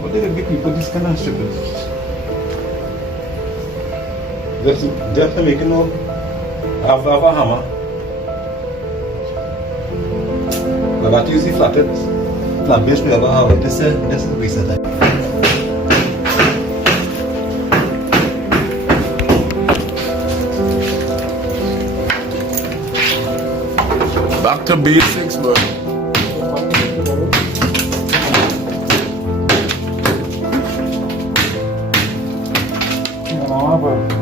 What did they put this kind of strippers? Just to make it know, have a hammer. But that usually flat base we have a hammer. This is recent time. Back to basics, man. No, but